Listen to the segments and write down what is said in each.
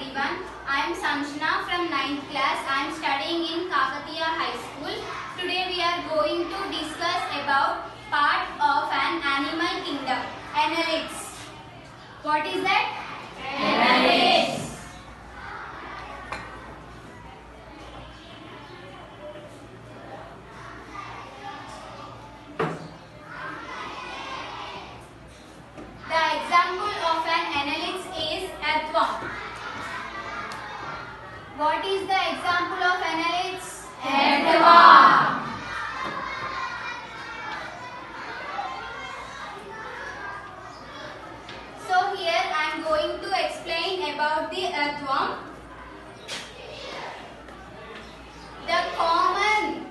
everyone. I am Sanjana from 9th class. I am studying in Kakatiya High School. Today we are going to discuss about part of an animal kingdom, annelids. What is that? Annelids. The example of an annelids is earthworm. What is the example of annelids? Earthworm. So here I am going to explain about the earthworm. The common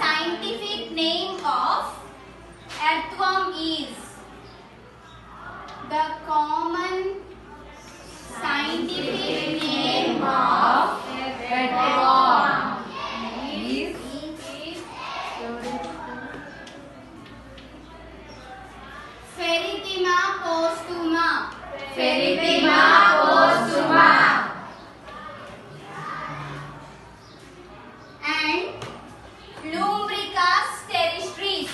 scientific name of earthworm is scientific name of earthworm is Pherythema postuma. And Lumbricus terrestris.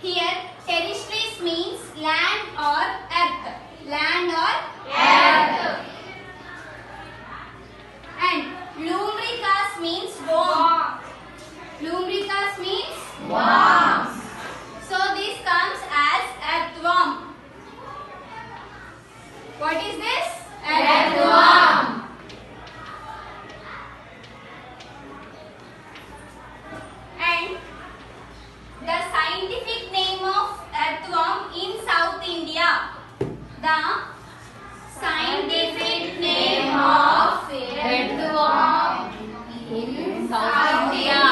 Here, terrestris means land or earth. And lumbricus means worm. So this comes as earthworm. What is this? Earthworm. And the scientific name of earthworm in South India. The scientific name of earthworm in South India.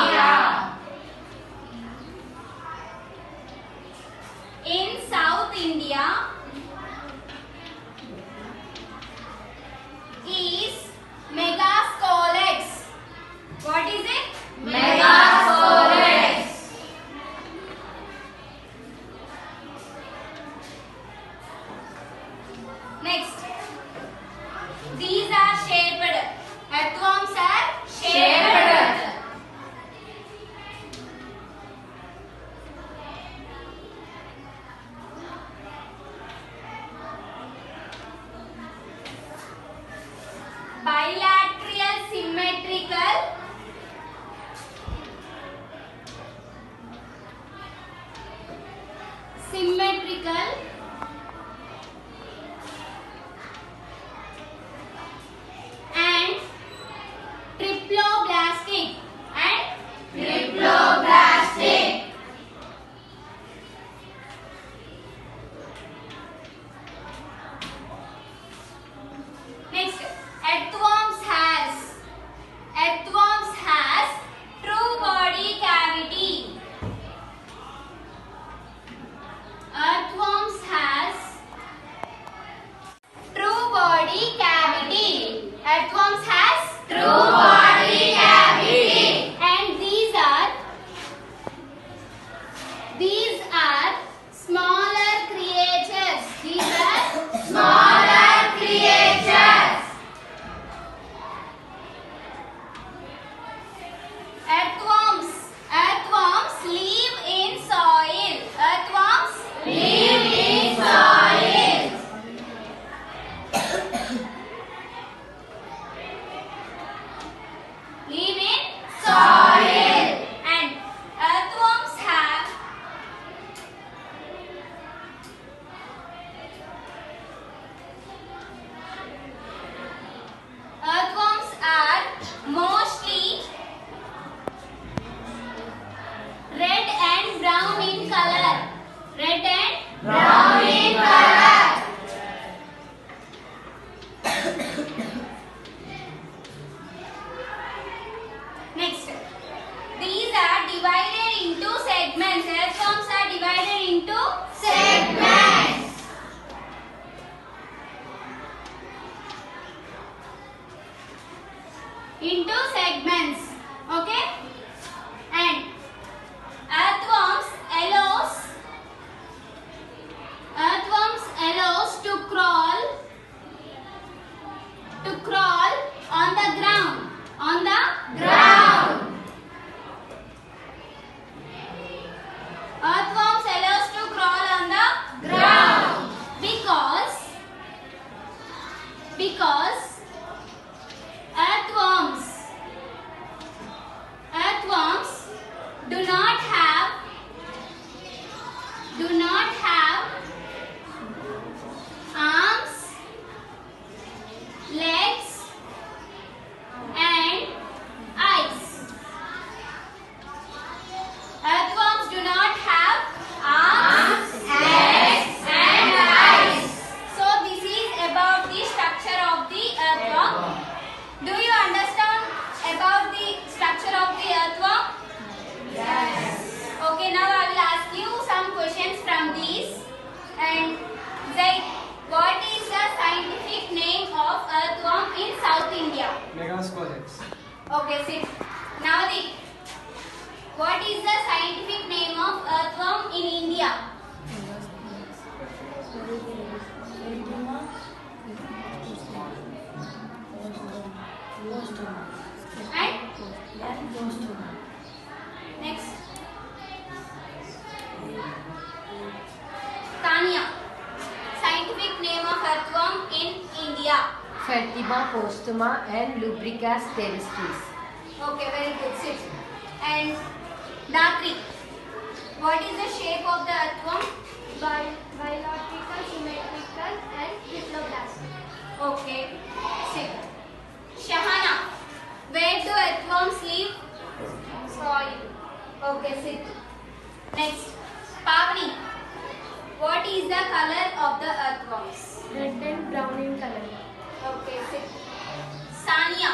In South India, Okay, sit. Navadi, what is the scientific name of earthworm in India? And next, Tanya, scientific name of earthworm in India. Fertiba postuma and Lubricus terrestris. Okay, very good. Sit. And Datri, what is the shape of the earthworm? Bilateral, symmetrical and diploblastic. Okay, sit. Shahana, where do earthworms live? Soil. Okay, sit. Next, Pavni, what is the color of the earthworms? Red and brown in color. Okay, sit. Sania,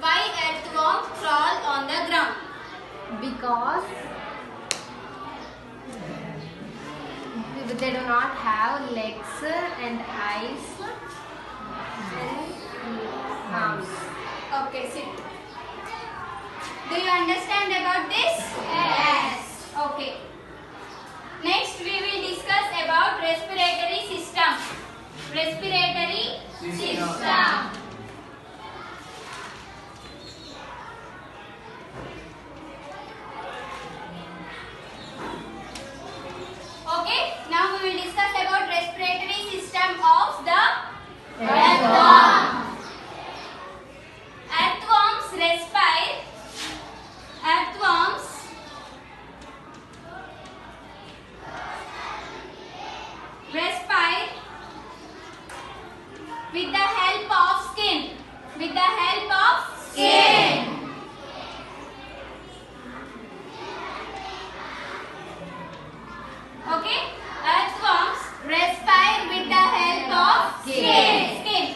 why earthworms crawl on the ground? Because they do not have legs and eyes and arms. Okay, sit. Do you understand about this? Yes. Okay. Next, we will discuss about respiratory system. Respiratory system. Okay. Now we will discuss about respiratory system of the earthworm. Earthworms respire. Earthworms respire with the help of skin. With the help of skin. Okay? Earthworms respire with the help of skin.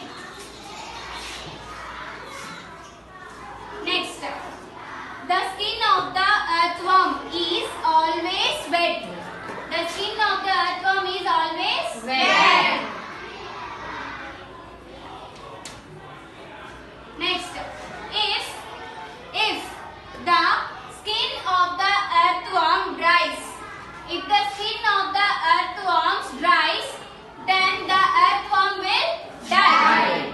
Next, the skin of the earthworm is always wet. The skin of the earthworm is always wet. Next, if the skin of the earthworm dries, if the skin of the earthworm dries, then the earthworm will die.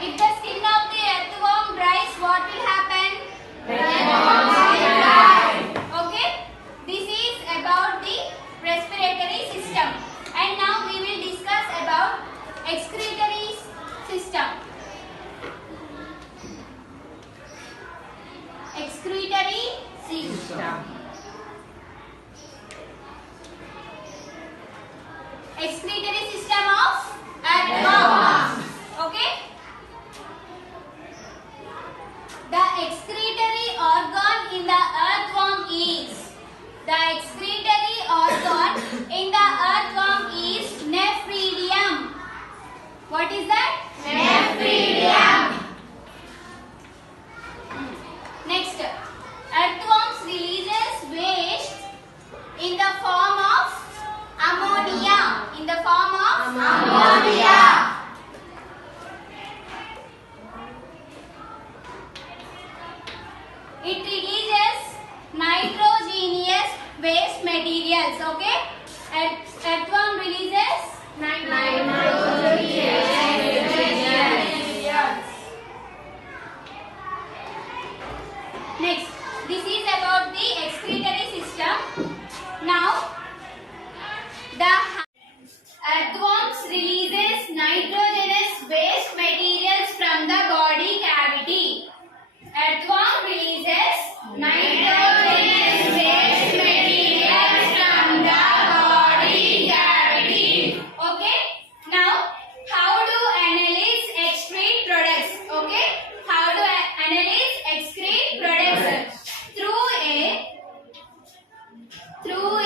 If the skin of the earthworm dries, what will happen? Okay? This is about the respiratory system. And now we will discuss about excretory system. Excretory system. Excretory system of earthworms. Okay? The excretory organ in the earthworm is nephridium. What is that? Nephridium. Next, earthworms releases waste in the form of ammonia. In the form of ammonia. It releases nitrogenous waste materials. Okay? Earthworm releases nitrogenous materials. Next, this is about the excretory system. Now, the earthworms releases nitrogenous waste materials from the body cavity. Earthworm releases nitrogenous waste materials from the body cavity. Okay. Now, how do annelids excrete products? Okay. How do annelids excrete products? Through a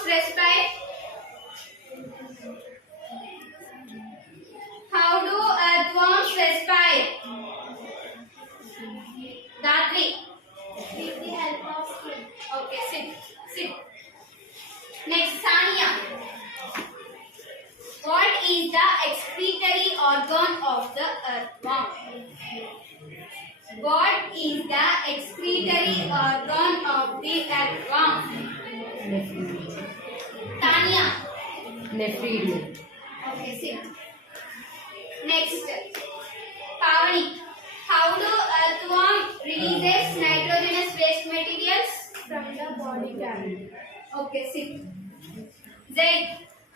earthworms respire? How do earthworms respire? Datri. With the help of skin. Okay, sit. Sit. Next, Sania. What is the excretory organ of the earthworm? What is the excretory organ of the earthworm? Tanya. Nephridium. Okay, sit. Next, Pavani. How do earthworm releases nitrogenous waste materials? From the body cavity. Okay, sit. Zaid.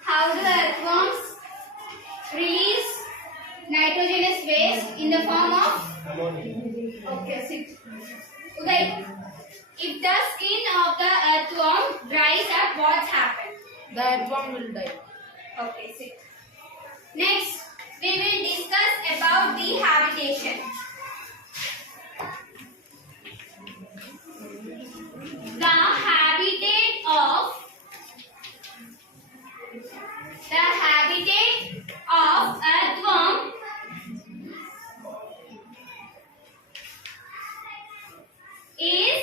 How do earthworms release nitrogenous waste in the form of? Okay, sit. Uday. If the skin of the earthworm dries up, what's happened? The earthworm will die. Okay, sit. Next, we will discuss about the habitation. The habitat of earthworm is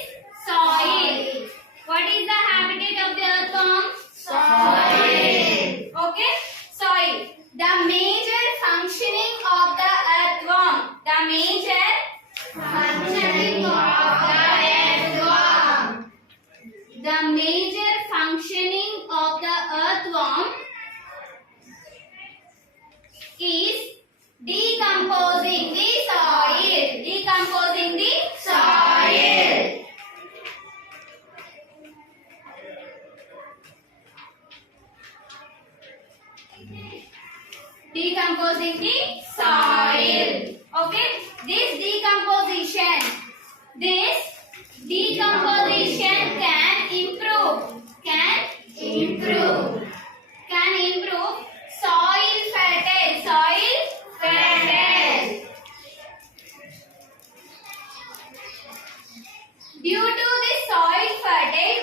soil. What is the habitat of the earthworm? Soil. Okay, soil. The major functioning of the earthworm. The major functioning of the earthworm. The major functioning of the earthworm is decomposing the soil. Decomposing the soil. Decomposing the soil. Okay. This decomposition can improve. Can improve soil fertile. Due to the soil fertile,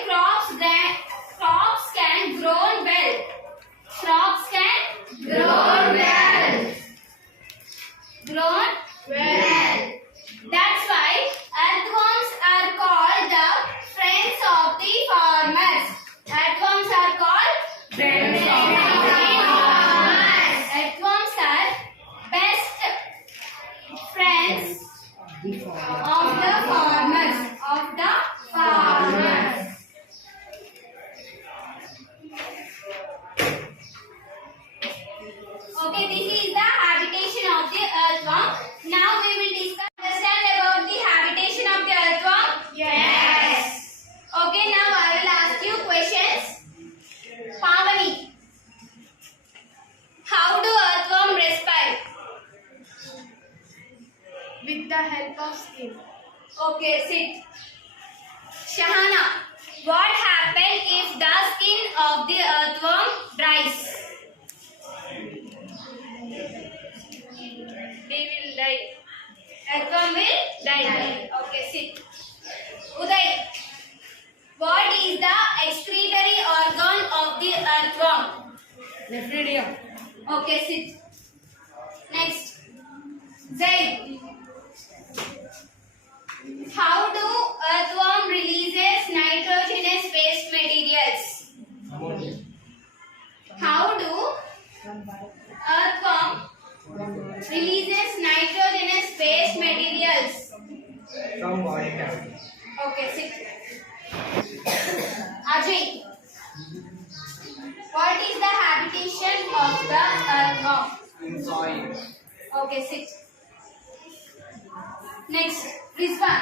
crops can grow well. That's why earthworms are called the friends of the farmers. Earthworms are called friends of the farmers. Earthworms are best friends of the farmers. Okay, this is the habitation of the earthworm. Now we will understand about the habitation of the earthworm. Yes. Okay, now I will ask you questions. Pavani, how do earthworm respire? With the help of skin. Okay, sit. Shahana, what happens if the skin of the earthworm dries? They will die. Earthworm will die. Okay, sit. Uday, what is the excretory organ of the earthworm? Nephridium. Okay, sit. Next, Zaid. How do earthworm releases nitrogenous waste materials? How do earthworm releases nitrogenous waste materials? From body cavity. Okay, sit. Ajay, what is the habitation of the earthworm? In soil. Okay, sit. Next, Rizwan.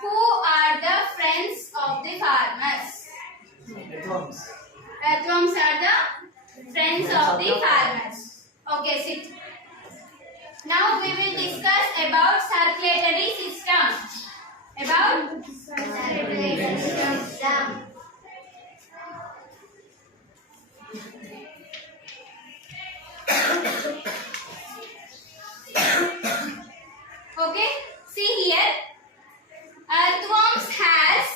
Who are the friends of the farmers? Earthworms. Earthworms are the friends of the farmers. Okay, sit. Now we will discuss about circulatory system. About circulatory system. Okay, see here. Earthworms has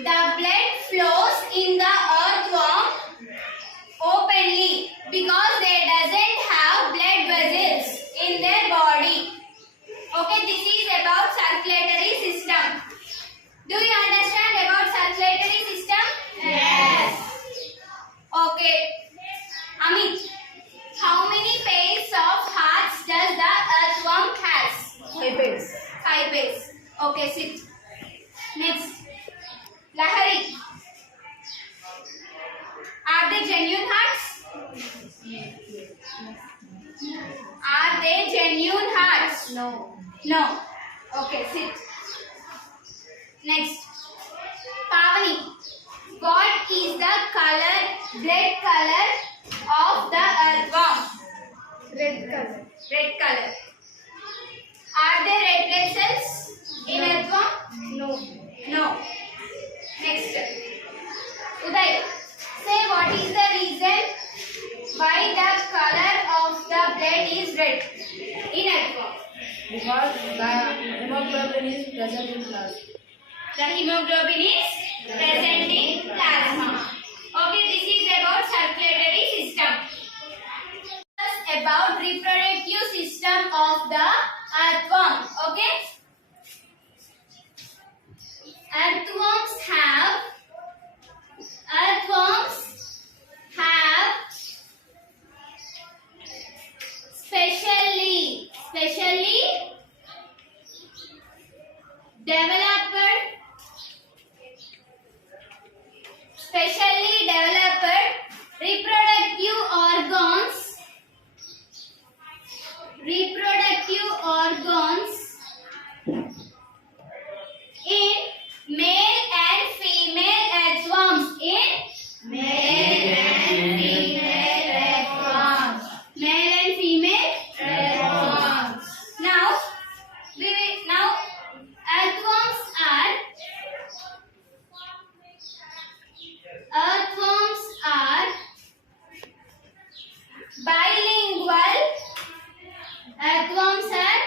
The blood flows in the earthworm openly because they doesn't have blood vessels in their body. Okay, this is about circulatory system. Do you understand about circulatory system? Yes. Okay. Amit, how many pairs of hearts does the earthworm has? 5 pairs. 5 pairs. Okay, sit. Next. Lahari. Are they genuine hearts? Are they genuine hearts? No. No. Okay, sit. Next. Pavani. What is the blood color of the earthworm? Red color. Red color. Are there red blood cells in earthworm? No. No. Next. Uday. Say what is the reason why the color of the blood is red in earthworm? Because the hemoglobin is present in plasma. The hemoglobin is present in plasma. Okay, this is about circulatory system. About reproductive system of the earthworm. Okay. Earthworms have specially developed reproductive organs in male and female earthworms. Male and female earthworms. Now earthworms are bilingual. Earthworms are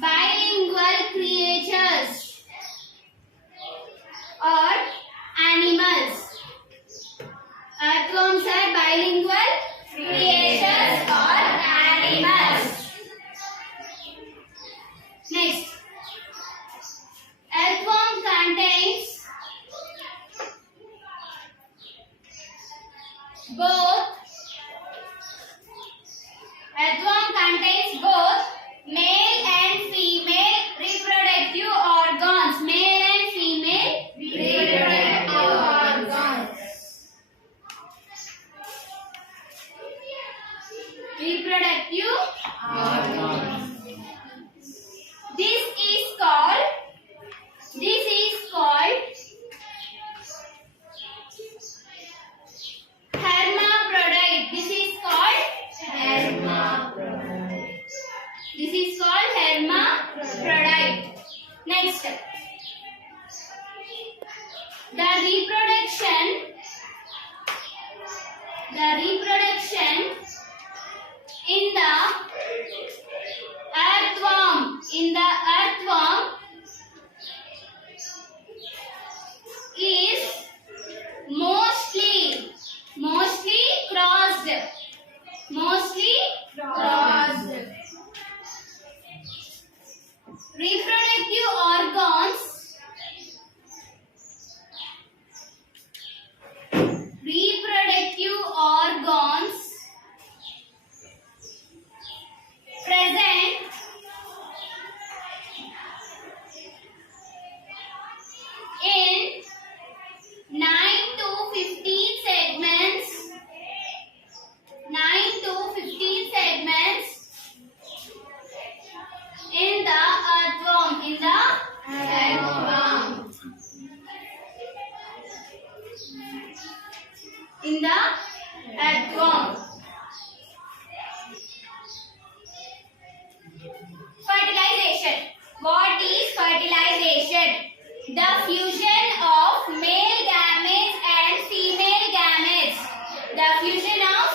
bilingual creatures or animals. Earthworms are bilingual creatures or animals. Next. Earthworm contains both male and female reproductive organs. Male and female reproductive organs. This is called hermaphrodite. This is called hermaphrodite. Next, the reproduction in the earthworm is mostly crossed. Reproductive organs present in 9 to 15 segments. 9 to 15 segments in the earthworm. Fertilization. What is fertilization? The fusion of male gametes and female gametes. The fusion of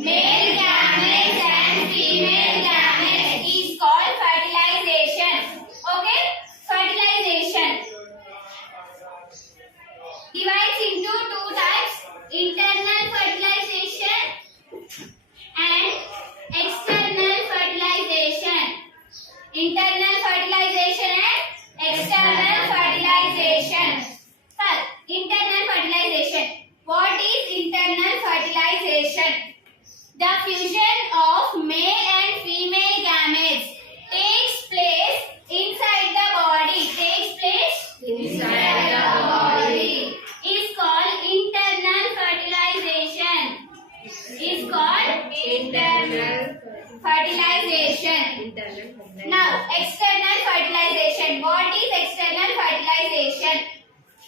male gametes and female gametes is called fertilization. Okay? Fertilization. Internal fertilization. What is internal fertilization? The fusion of male and female gametes takes place inside the body. Takes place Inside the body. Is called internal fertilization. Is called Internal fertilization. Now, external fertilization. What is external fertilization?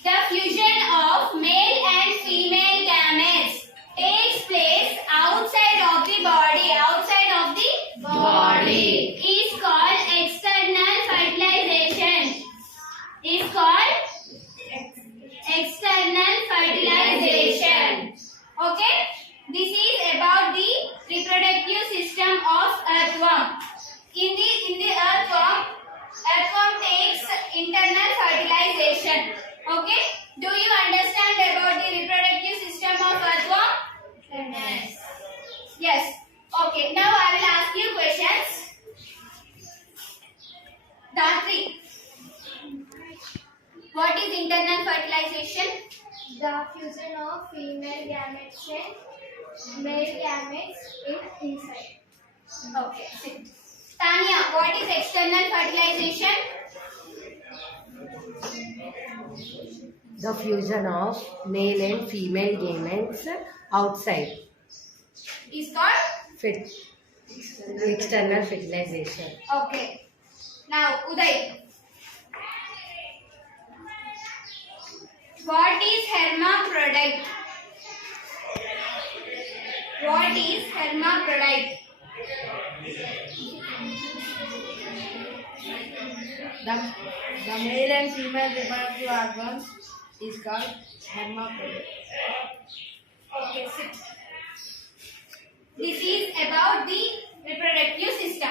The fusion of male and female gametes takes place outside of the body. Outside of the Body. is called external fertilization. Is called external fertilization. Okay? This is about the reproductive system of earthworm. In the earthworm takes internal fertilization. Okay? Do you understand about the reproductive system of earthworm? Yes. Yes. Okay. Now I will ask you questions. Dhatri, what is internal fertilization? The fusion of female gametes and male gametes in inside. Okay. Sit. Tanya, what is external fertilization? The fusion of male and female gametes outside. Is called? Fit. External fertilization. Okay. Now, Uday. What is hermaphrodite? What is hermaphrodite? The male and female reproductive organs is called hermaphrodite. Okay, sit. This is about the reproductive system.